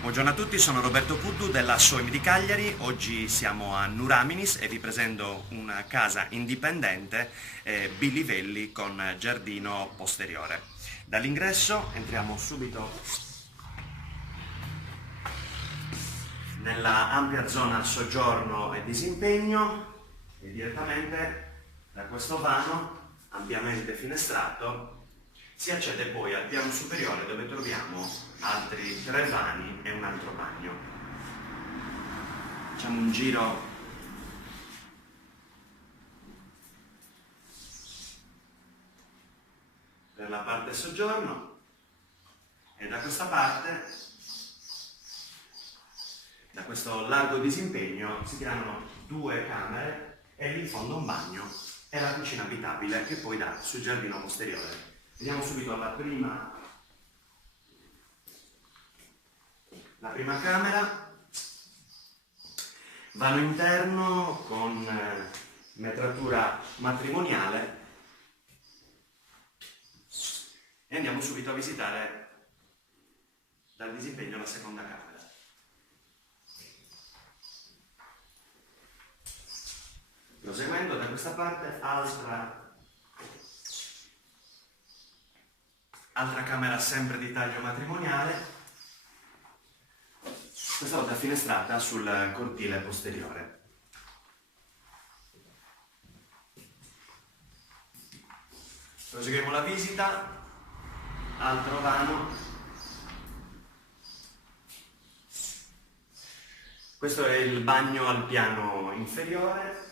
Buongiorno a tutti, sono Roberto Cuddu della Soim di Cagliari. Oggi siamo a Nuraminis e vi presento una casa indipendente bilivelli con giardino posteriore. Dall'ingresso entriamo subito nella ampia zona soggiorno e disimpegno e direttamente da questo vano ampiamente finestrato si accede poi al piano superiore dove troviamo altri 3 vani e un altro bagno. Facciamo un giro per la parte soggiorno e da questa parte, da questo largo disimpegno, si creano 2 camere e lì in fondo un bagno e la cucina abitabile che poi dà sul giardino posteriore. Vediamo subito la prima camera, vano interno con metratura matrimoniale e andiamo subito a visitare dal disimpegno la seconda camera. Proseguendo da questa parte, altra camera sempre di taglio matrimoniale, questa volta finestrata sul cortile posteriore. Proseguiamo la visita, altro vano. Questo è il bagno al piano inferiore.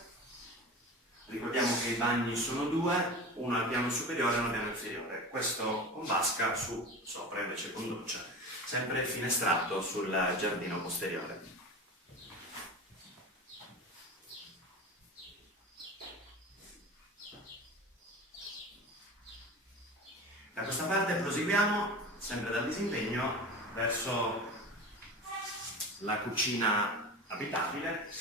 Ricordiamo che i bagni sono 2, uno al piano superiore e uno al piano inferiore. Questo con vasca sopra invece con doccia, sempre finestrato sul giardino posteriore. Da questa parte proseguiamo, sempre dal disimpegno, verso la cucina abitabile.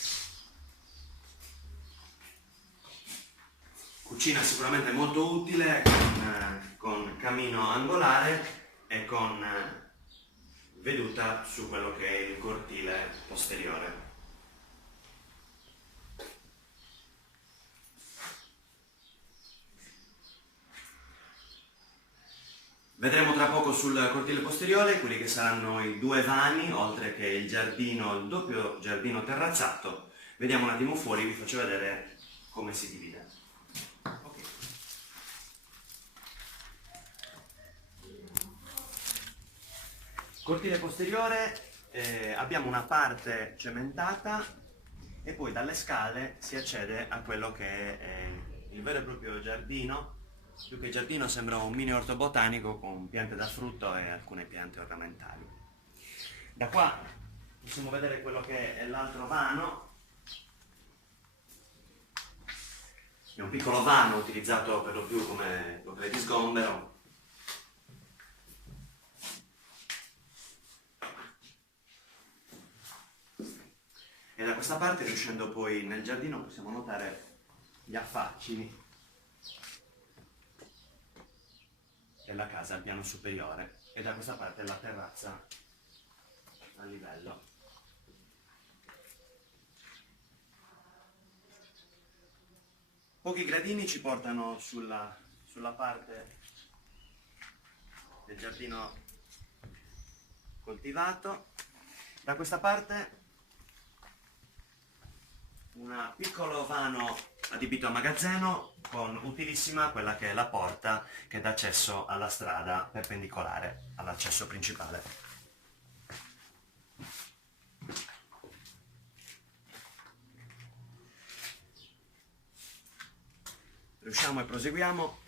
Cucina sicuramente molto utile, con camino angolare e con veduta su quello che è il cortile posteriore. Vedremo tra poco sul cortile posteriore quelli che saranno i 2 vani, oltre che il giardino, il doppio giardino terrazzato. Vediamo un attimo fuori, vi faccio vedere come si divide. Cortile posteriore, abbiamo una parte cementata e poi dalle scale si accede a quello che è il vero e proprio giardino. Più che giardino sembra un mini orto botanico con piante da frutto e alcune piante ornamentali. Da qua possiamo vedere quello che è l'altro vano. È un piccolo vano utilizzato per lo più come locale di sgombero. E da questa parte, riuscendo poi nel giardino, possiamo notare gli affacci della casa al piano superiore e da questa parte la terrazza a livello. Pochi gradini ci portano sulla parte del giardino coltivato. Da questa parte un piccolo vano adibito a magazzino con utilissima quella che è la porta che dà accesso alla strada perpendicolare all'accesso principale. Riusciamo e proseguiamo.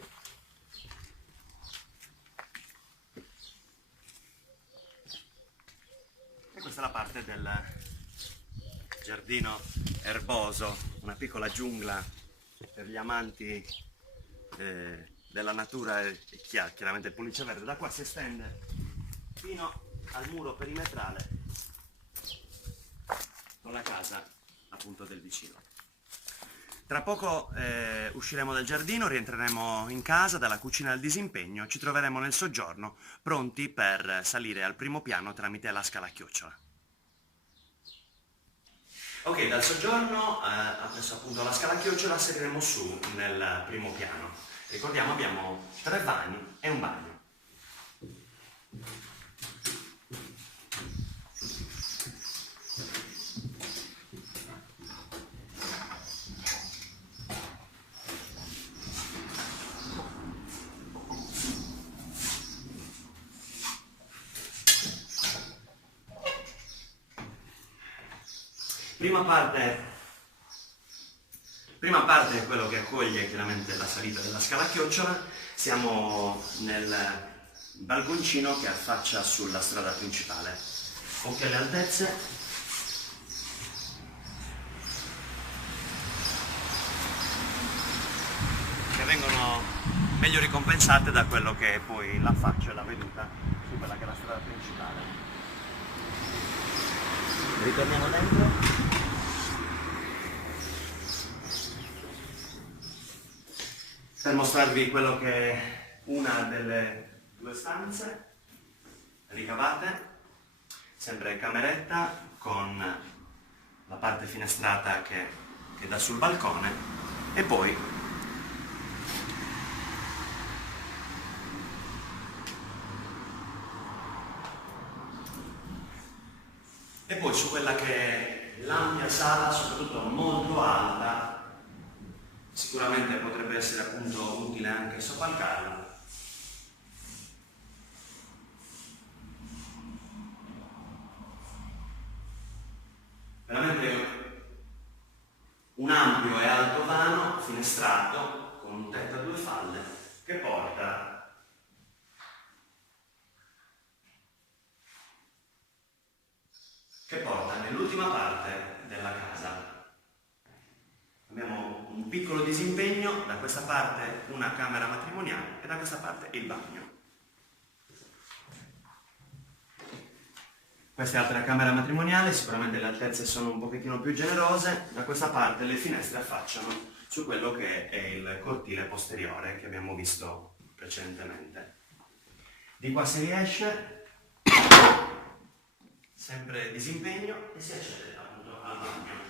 E questa è la parte del giardino erboso, una piccola giungla per gli amanti della natura e chiaramente il pollice verde. Da qua si estende fino al muro perimetrale con la casa appunto del vicino. Tra poco usciremo dal giardino, rientreremo in casa, dalla cucina al disimpegno, ci troveremo nel soggiorno, pronti per salire al primo piano tramite la scala a chiocciola. Ok, dal soggiorno, adesso appunto la scala a chiocciola, saliremo su nel primo piano. Ricordiamo abbiamo 3 vani e un bagno. Prima parte è quello che accoglie chiaramente la salita della scala a chiocciola. Siamo nel balconcino che affaccia sulla strada principale. Ok, le altezze. Che vengono meglio ricompensate da quello che è poi l'affaccio e la veduta su quella che è la strada principale. Ritorniamo dentro. Per mostrarvi quello che è una delle 2 stanze ricavate, sempre cameretta con la parte finestrata che dà sul balcone e poi su quella che è l'ampia sala, soprattutto molto alta. Sicuramente potrebbe essere appunto utile anche soppalcarla. Veramente un ampio e alto vano finestrato con un tetto a 2 falle che porta nell'ultima parte della casa. Abbiamo un piccolo disimpegno, da questa parte una camera matrimoniale e da questa parte il bagno. Questa è altra camera matrimoniale, sicuramente le altezze sono un pochettino più generose, da questa parte le finestre affacciano su quello che è il cortile posteriore che abbiamo visto precedentemente. Di qua si riesce, sempre disimpegno e si accede appunto al bagno.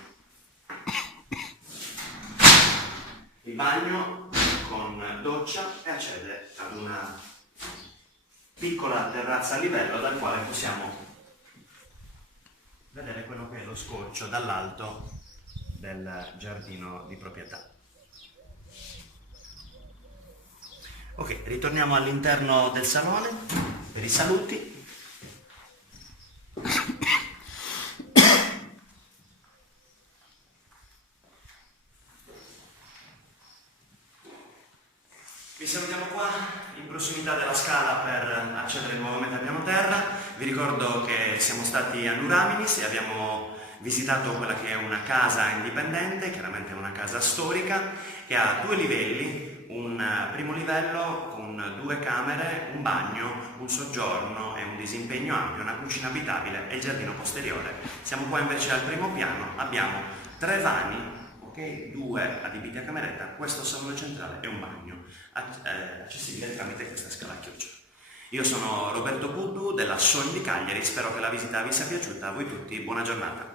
Il bagno con doccia e accede ad una piccola terrazza a livello dal quale possiamo vedere quello che è lo scorcio dall'alto del giardino di proprietà. Ok, ritorniamo all'interno del salone per i saluti. Vi salutiamo qua in prossimità della scala per accedere nuovamente al piano terra. Vi ricordo che siamo stati a Nuraminis e abbiamo visitato quella che è una casa indipendente, chiaramente una casa storica, che ha 2 livelli, un primo livello con 2 camere, un bagno, un soggiorno e un disimpegno ampio, una cucina abitabile e il giardino posteriore. Siamo qua invece al primo piano, abbiamo 3 vani, okay, 2 adibiti a cameretta, questo salone centrale e un bagno accessibile tramite questa scala a chiocciola. Io sono Roberto Puddu della Sogn di Cagliari, spero che la visita vi sia piaciuta, a voi tutti buona giornata.